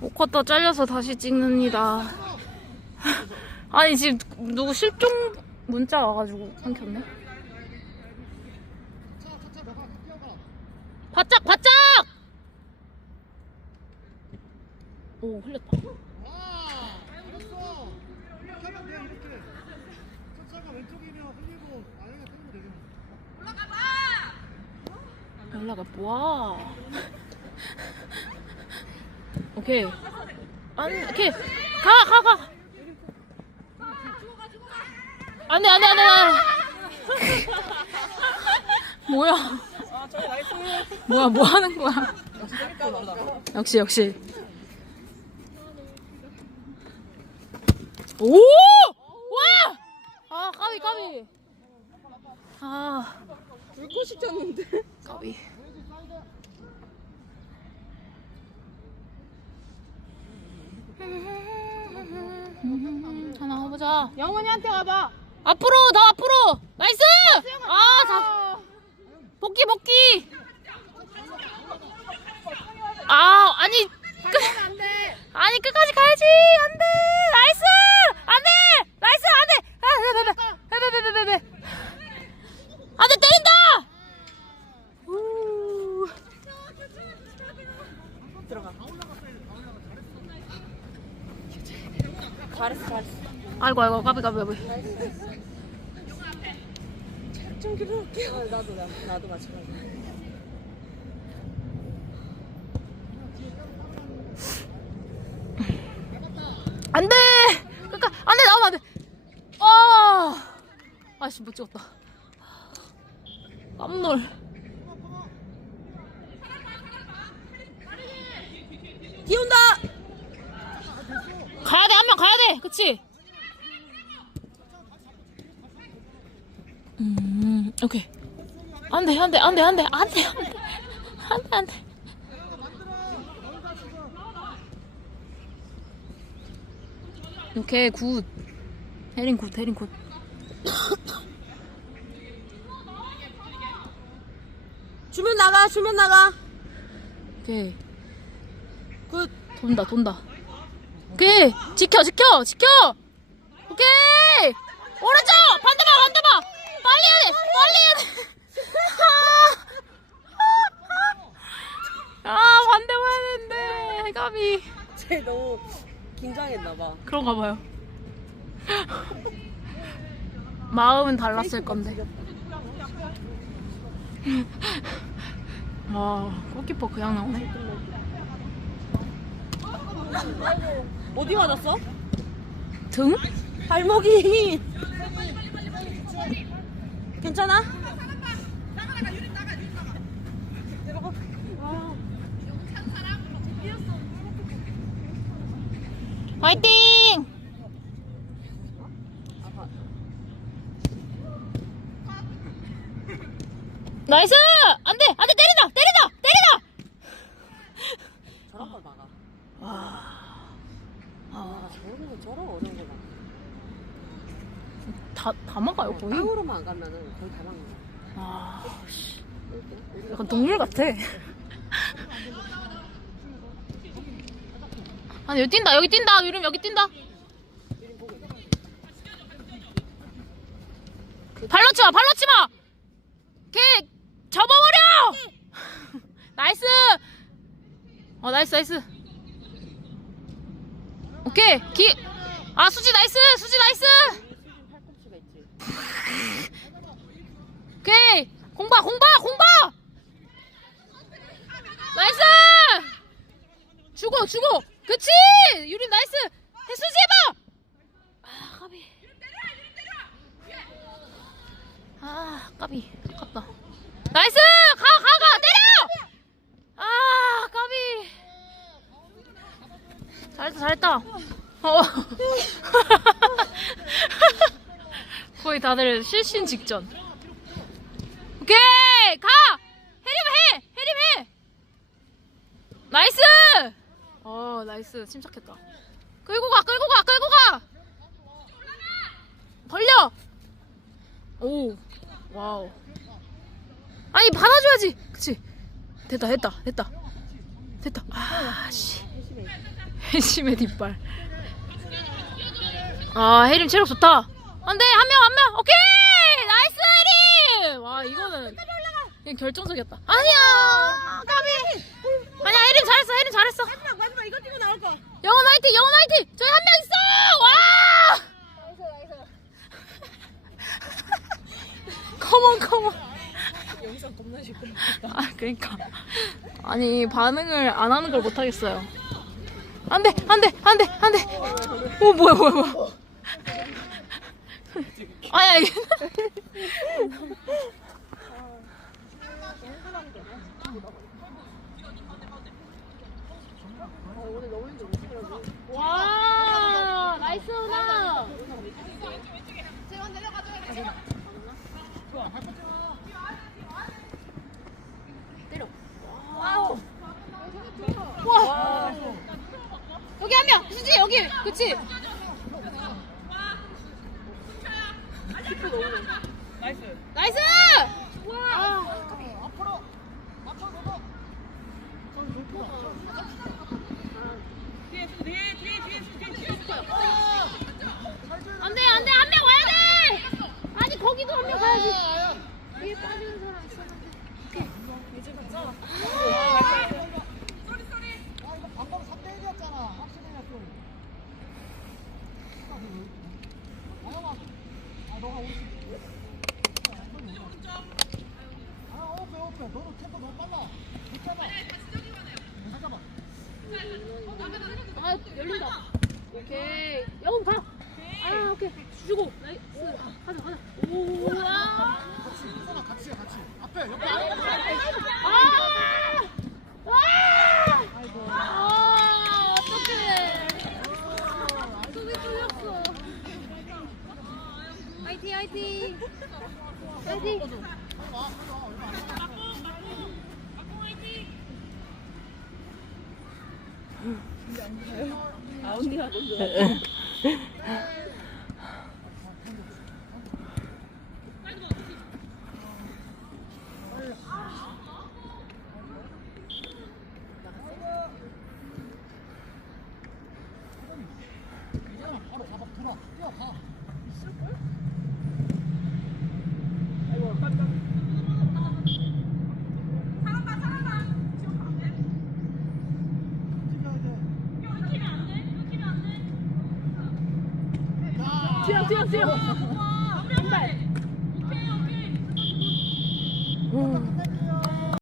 오커터 잘려서 다시 찍는니다. 아니 지금 누구 실종 문자 와가지고 삼켰네. 바짝 바짝! 오 흘렸다. 아래가 끌 면 되겠네. 연락을 뭐야? 오케이. 안, 오케이. 가, 가, 가. 안 돼, 안 돼, 안 돼. 안 돼. 뭐야? 뭐야, 뭐 하는 거야? 역시, 역시. 오! 와! 아, 까비, 까비. 아. 불꽃 시켰는데. 까비. 해보자. 영훈이한테 가봐. 앞으로 더 앞으로. 나이스. 아, 자. 복귀 복귀. 아, 아니 끝. 아니 끝까지 가야지. 안 돼. 나이스. 안 돼. 나이스. 안 돼. 아, 네, 네, 네, 네. 안 돼. 때린다. 우. 들어가. 잘했어, 잘했어. 아이고 아이고 까비 까비 까비. 좀 길어볼게. 어, 나도, 나, 나도 마찬가지. 안 돼! 그니까, 안 돼, 나오면 안 돼! 아! 아씨, 못 찍었다. 깜놀. 비 온다! 가야 돼, 한 명 가야 돼! 그치? 음, 오케이. 안 돼, 안 돼, 안 돼, 안 돼, 안 돼, 안 돼. 안 돼, 안 돼. 오케이, 굿. 해린 굿, 해린 굿. 주면 나가, 주면 나가. 오케이. 굿. 돈다 돈다 오케이 지켜 지켜 지켜 오케이 오른쪽 반대봐 반대봐 빨리 해야 돼 빨리 해야 돼. 아, 반대 봐야 되는데. 까비 쟤 너무 긴장했나봐. 그런가 봐요. 마음은 달랐을 건데. 와 골키퍼 그냥 나오네. 어디 맞았어? 등? 발목이. 괜찮아? 화이팅! 나이스! 안 돼! 안 돼! 때린다! 때린다! 때린다! 저런 걸 막아. 와. 아, 저런 거, 저런 어려운 거 막아. 다, 다 막아요, 거의. 땅으로만 안 가면은 거의 다 막는 거야. 아, 씨. 약간 동물 같아. 아니, 여기 뛴다! 여기 뛴다! 유름 여기 뛴다! 발로 치 마! 발로 치 마! 걔 접어버려! 나이스! 어, 나이스, 나이스. 오케이. 기, 아, 수지 나이스! 수지 나이스! 팔꿈치가 있지. 오케이. 공봐, 공봐, 공봐! 나이스! 주고, 주고! 그치! 유린 나이스! 해, 수지 해봐! 아, 까비. 아, 까비. 아깝다. 나이스! 가, 가, 가! 때려! 아, 까비. 잘했다, 잘했다. 어. 거의 다들 실신 직전. 오케이! 가! 해림 해! 해림 해! 나이스! 어, 나이스. 침착했다. 끌고 가, 끌고 가, 끌고 가! 벌려! 오, 와우. 아니, 받아줘야지! 그치? 됐다, 됐다, 됐다. 됐다. 아, 씨. 조심해. 회심의 뒷발. 아, 혜림 체력 좋다. 안 돼, 한 명, 한 명. 오케이! 나이스, 혜림! 와, 이거는. 그냥 결정적이었다. 아니야! 까비! 영원 화이팅, 영원 화이팅! 저기 한명 있어! 와! 컴온, 컴온. 영상 겁나 쉽고. 아, 그러니까. 아니, 반응을 안 하는 걸 못 하겠어요. 안 돼, 안 돼, 안 돼, 안 돼. 오, 뭐야, 뭐야, 뭐야. 아야, 이게. 와, 나이스, 나. 와. 여기 한 명. 수지 여기. 그치? 나이스. 나이스! 와. 뒤에 뒤에 뒤에. 안 돼, 안 돼. 한 명 와야 돼. 아니, 거기도 한 명 가야지. 뒤에 빠지는 사람 있어. 아 이거 방금 3대 1이었잖아. 확실히 했어. 아영아, 아 너가 오지. 아 오페 오페. 너는 템포 너무 빨라. 못 잡아. 못 잡아. 아, 열린다. 오케이. 영웅 가. 아, 오케이. 주고. 나이스. 가자, 가자. 우와. 같이 있잖아. 같이 해 같이. 앞에 옆에. 아! 아! 아, 어떡해. 속이 뚫렸어. 화이팅, 화이팅. 화이팅. 아 언니가 먼저. 救救